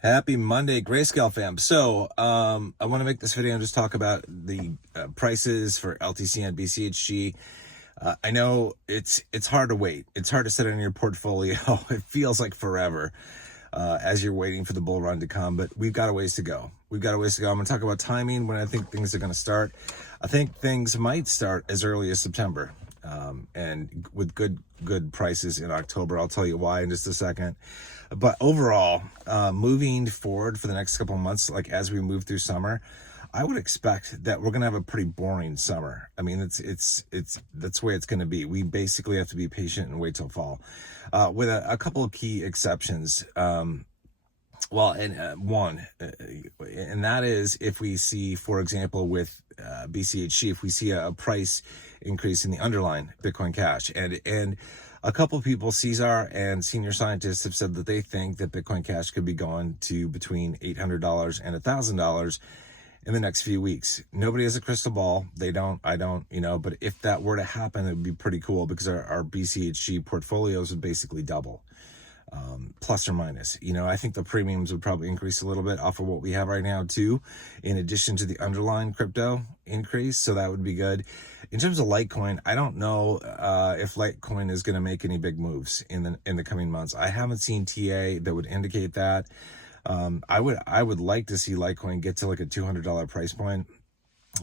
Happy Monday, Grayscale fam. So, I want to make this video and just talk about the prices for LTCN, BCHG. I know it's hard to wait. It's hard to sit on your portfolio. It feels like forever as you're waiting for the bull run to come, but we've got a ways to go. I'm going to talk about timing, when I think things are going to start. I think things might start as early as September, and with good prices in October. I'll tell you why in just a second. But overall, moving forward for the next couple of months, like as we move through summer, I would expect that we're gonna have a pretty boring summer. I mean, it's that's the way it's gonna be. We basically have to be patient and wait till fall, with a couple of key exceptions. And that is if we see, for example, with BCHG, if we see a price increase in the underlying Bitcoin Cash, and a couple of people, Cesar and senior scientists, have said that they think that Bitcoin Cash could be going to between $800 and $1,000 in the next few weeks. Nobody has a crystal ball. They don't, I don't, but if that were to happen, it would be pretty cool because our BCHG portfolios would basically double. Plus or minus. I think the premiums would probably increase a little bit off of what we have right now too, in addition to the underlying crypto increase. So that would be good. In terms of Litecoin, I don't know if Litecoin is going to make any big moves in the coming months. I haven't seen TA that would indicate that. I would like to see Litecoin get to like a $200 price point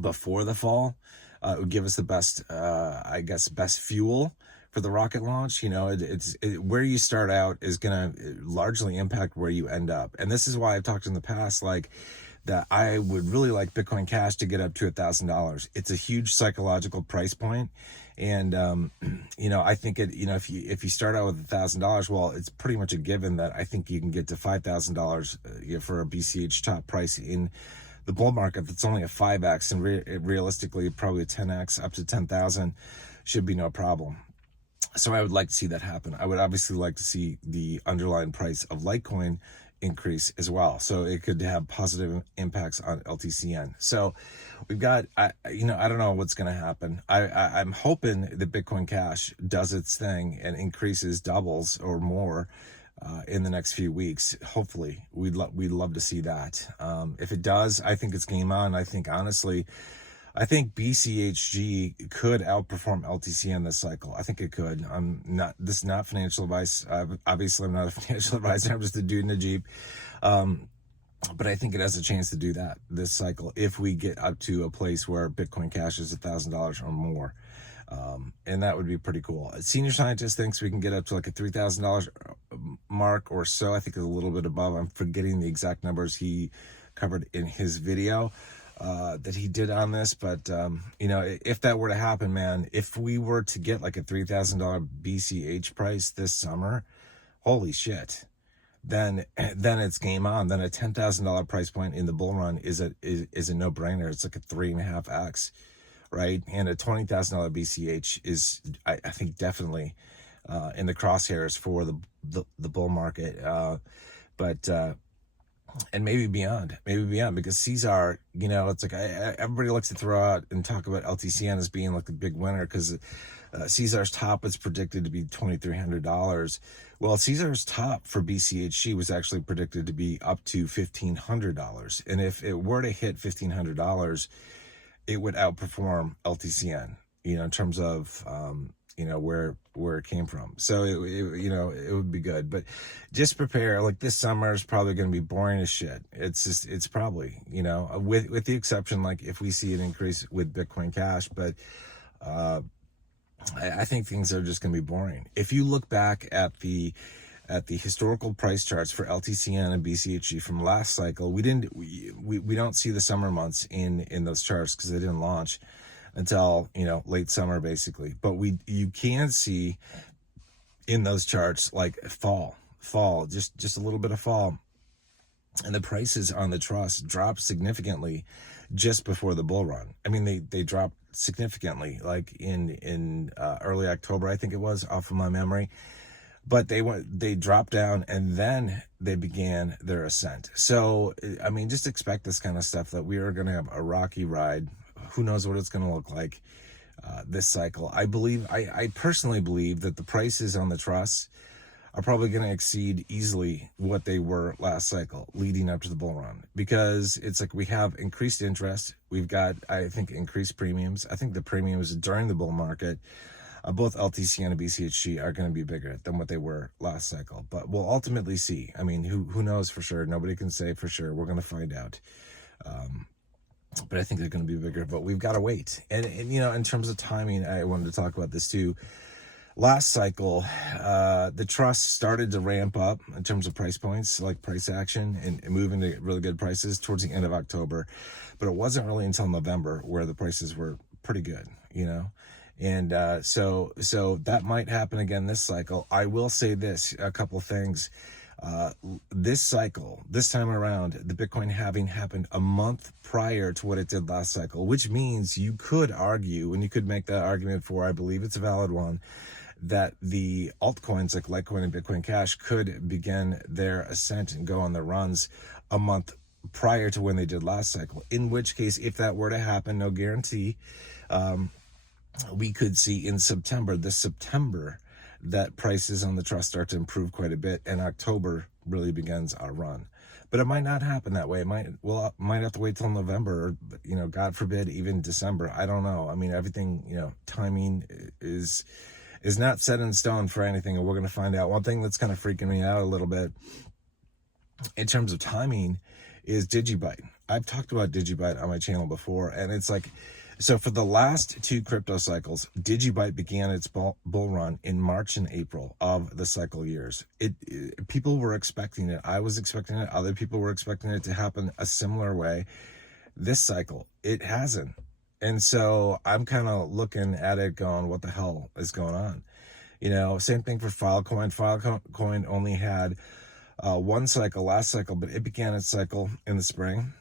before the fall. It would give us the best, best fuel for the rocket launch. Where you start out is going to largely impact where you end up. And this is why I've talked in the past, like, that I would really like Bitcoin Cash to get up to $1,000. It's a huge psychological price point. And, I think if you start out with $1,000, well, it's pretty much a given that I think you can get to $5,000 for a BCH top price in the bull market. That's only a 5x, and realistically, probably a 10x up to 10,000 should be no problem. So I would like to see that happen. I would obviously like to see the underlying price of Litecoin increase as well, so it could have positive impacts on LTCN. So we've got, I don't know what's going to happen. I'm hoping that Bitcoin Cash does its thing and increases, doubles or more in the next few weeks. Hopefully, we'd love to see that. If it does, I think it's game on. I think BCHG could outperform LTCN this cycle. I think it could. This is not financial advice. Obviously, I'm not a financial advisor. I'm just a dude in a Jeep. But I think it has a chance to do that this cycle if we get up to a place where Bitcoin Cash is $1,000 or more. And that would be pretty cool. A senior scientist thinks we can get up to like a $3,000 mark or so. I think it's a little bit above. I'm forgetting the exact numbers he covered in his video that he did on this, but if that were to happen, man, if we were to get like a $3,000 BCH price this summer, holy shit, then it's game on. Then a $10,000 price point in the bull run is a no-brainer. It's like a 3.5x, right? And a $20,000 BCH is, I think, definitely in the crosshairs for the bull market, and maybe beyond, because Cesar, it's like everybody likes to throw out and talk about LTCN as being like the big winner because Cesar's top is predicted to be $2,300. Well, Cesar's top for BCHG was actually predicted to be up to $1,500, and if it were to hit $1,500, it would outperform LTCN, in terms of where it came from. So it would be good, but just prepare. Like, this summer is probably going to be boring as shit. It's probably, with the exception, like if we see an increase with Bitcoin Cash, but I think things are just going to be boring. If you look back at the historical price charts for LTCN and BCHG from last cycle, we don't see the summer months in those charts because they didn't launch until late summer basically, but you can see in those charts like fall, just a little bit of fall, and the prices on the trust dropped significantly just before the bull run. I mean, they dropped significantly, like in early October, I think it was, off of my memory, but they dropped down and then they began their ascent. So I mean, just expect this kind of stuff, that we are going to have a rocky ride. Who knows what it's going to look like this cycle. I personally believe that the prices on the trusts are probably going to exceed easily what they were last cycle leading up to the bull run, because it's like we have increased interest. We've got, I think, increased premiums. I think the premiums during the bull market, both LTCN and BCHG, are going to be bigger than what they were last cycle. But we'll ultimately see. I mean, who knows for sure? Nobody can say for sure. We're going to find out. But I think they're going to be bigger. But we've got to wait. And in terms of timing, I wanted to talk about this too. Last cycle, the trust started to ramp up in terms of price points, like price action, and move into really good prices towards the end of October. But it wasn't really until November where the prices were pretty good, And so that might happen again this cycle. I will say this, a couple things. This cycle, this time around, the Bitcoin halving happened a month prior to what it did last cycle, which means you could argue, and you could make that argument for, I believe it's a valid one, that the altcoins like Litecoin and Bitcoin Cash could begin their ascent and go on their runs a month prior to when they did last cycle. In which case, if that were to happen, no guarantee, we could see in September, that prices on the trust start to improve quite a bit, and October really begins our run. But it might not happen that way. It might have to wait till November, or God forbid, even December. I don't know. I mean, everything, timing is not set in stone for anything, and we're going to find out. One thing that's kind of freaking me out a little bit in terms of timing is Digibyte. I've talked about Digibyte on my channel before, and it's like, so for the last two crypto cycles, Digibyte began its bull run in March and April of the cycle years. People were expecting it. I was expecting it. Other people were expecting it to happen a similar way. This cycle, it hasn't. And so I'm kind of looking at it going, what the hell is going on? Same thing for Filecoin. Filecoin only had one cycle last cycle, but it began its cycle in the spring,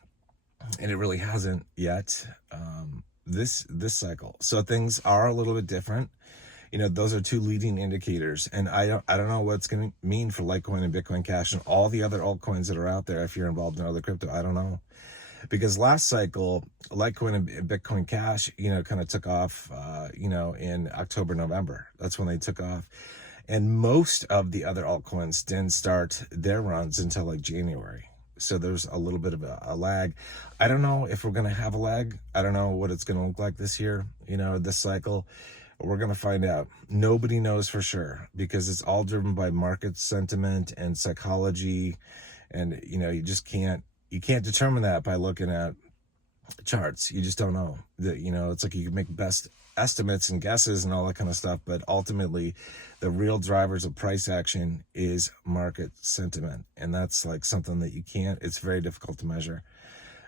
and it really hasn't yet this cycle. So things are a little bit different. Those are two leading indicators, and I don't know what it's going to mean for Litecoin and Bitcoin Cash and all the other altcoins that are out there. If you're involved in other crypto, I don't know. Because last cycle, Litecoin and Bitcoin Cash, kind of took off, in October, November. That's when they took off. And most of the other altcoins didn't start their runs until like January. So there's a little bit of a lag. I don't know if we're going to have a lag. I don't know what it's going to look like this year, this cycle. We're going to find out. Nobody knows for sure, because it's all driven by market sentiment and psychology. And, you can't determine that by looking at charts. You just don't know. It's like you can make best estimates and guesses and all that kind of stuff, but ultimately the real drivers of price action is market sentiment. And that's like something that it's very difficult to measure.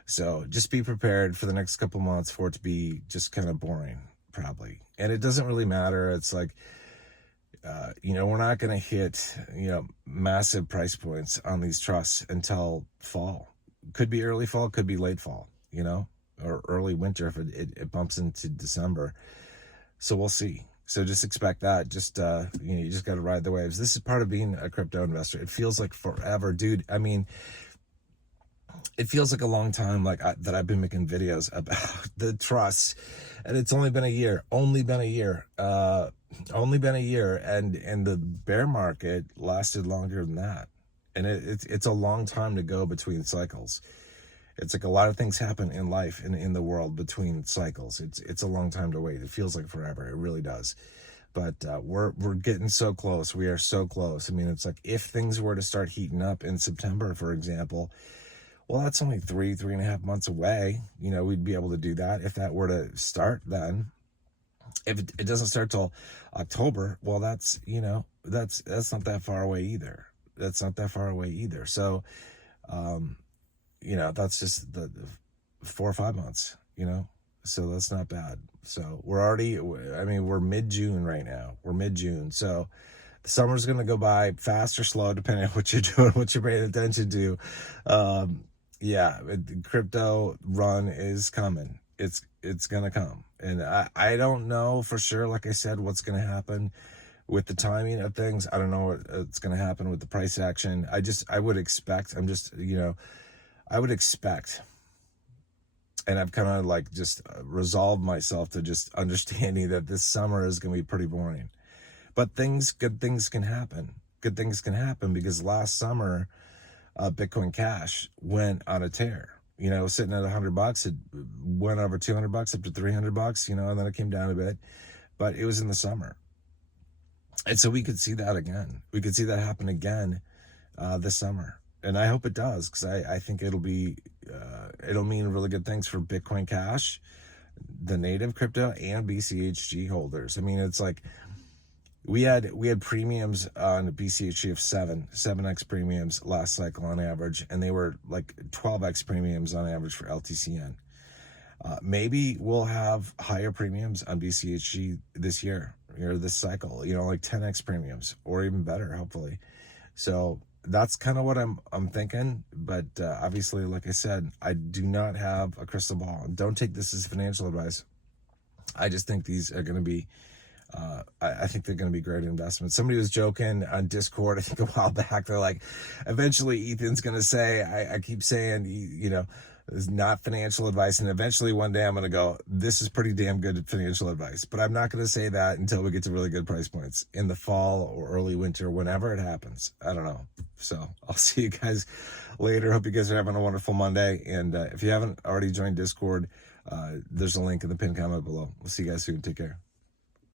So just be prepared for the next couple months for it to be just kind of boring, probably. And it doesn't really matter. It's like, we're not going to hit, massive price points on these trusts until fall. Could be early fall, could be late fall, or early winter if it bumps into December. So we'll see. So just expect that. Just, you just got to ride the waves. This is part of being a crypto investor. It feels like forever, dude. I mean, it feels like a long time, that I've been making videos about the trusts, and it's only been a year, And the bear market lasted longer than that. And it's a long time to go between cycles. It's like a lot of things happen in life and in the world between cycles. It's a long time to wait. It feels like forever. It really does. But we're getting so close. We are so close. I mean, it's like if things were to start heating up in September, for example, well, that's only 3.5 months away. We'd be able to do that if that were to start then. If it doesn't start till October, well, that's not that far away either. So, that's just the 4 or 5 months, so that's not bad. So we're mid-June right now. So the summer's going to go by fast or slow, depending on what you're doing, what you're paying attention to. The crypto run is coming. It's going to come. And I don't know for sure, like I said, what's going to happen with the timing of things. I don't know what's going to happen with the price action. I would expect, and I've kind of just resolved myself to just understanding that this summer is going to be pretty boring. But good things can happen. good things can happen, because last summer, Bitcoin Cash went on a tear. You know, sitting at $100, it went over $200 up to $300. You know, and then it came down a bit, but it was in the summer, and so we could see that again. We could see that happen again this summer, and I hope it does, because I think it'll mean really good things for Bitcoin Cash, the native crypto, and BCHG holders. I mean, it's like we had premiums on BCHG of 7x premiums last cycle on average, and they were like 12x premiums on average for LTCN. Maybe we'll have higher premiums on BCHG this year or this cycle, you know, like 10x premiums or even better, hopefully. So that's kind of what I'm thinking. But obviously, like I said, I do not have a crystal ball. Don't take this as financial advice. I just think these are going to be, I think they're going to be great investments. Somebody was joking on Discord, I think a while back, they're like, eventually Ethan's going to say, I keep saying, you know, it's not financial advice, and eventually one day I'm going to go, this is pretty damn good financial advice. But I'm not going to say that until we get to really good price points in the fall or early winter, whenever it happens. I don't know. So I'll see you guys later. Hope you guys are having a wonderful Monday. And if you haven't already joined Discord, there's a link in the pinned comment below. We'll see you guys soon. Take care.